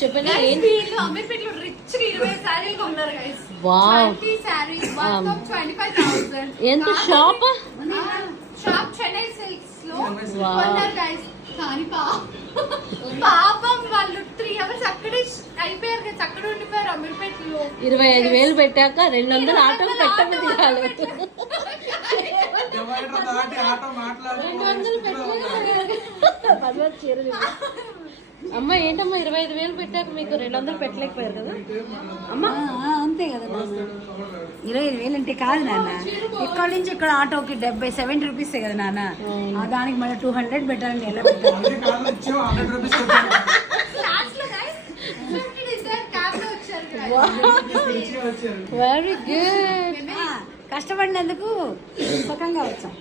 చెప్పండి. అమీర్పేటలో రిచ్ 20 సారీలు కొన్నారు guys. Wow. 20 saris worth of 25,000. ఎంత షాప్? షాప్ చెన్నై సిల్క్స్ లో కొన్నారు గైస్. కానీ పాపం వాళ్ళు 3 hours అక్కడే అయిపోయారు కదా, అక్కడ ఉండిపోయారు అమీర్పేటలో. 25,000 పెట్టాక 200 ఆటో పెట్టక దిగాలి. 200 అమ్మ ఏంటమ్మా 25,000 పెట్టాక మీకు 200 పెట్టలేకపోయారు కదా అమ్మా? అంతే కదా 25,000 అంటే కాదు నాన్న, ఇక్కడ నుంచి ఇక్కడ ఆటోకి 70 రూపీస్ కదా నాన్న. దానికి మళ్ళీ 200 పెట్టాలని ఎలా పెట్టాలి? Very good. కష్టపడినందుకు సుఖంగా వచ్చాం.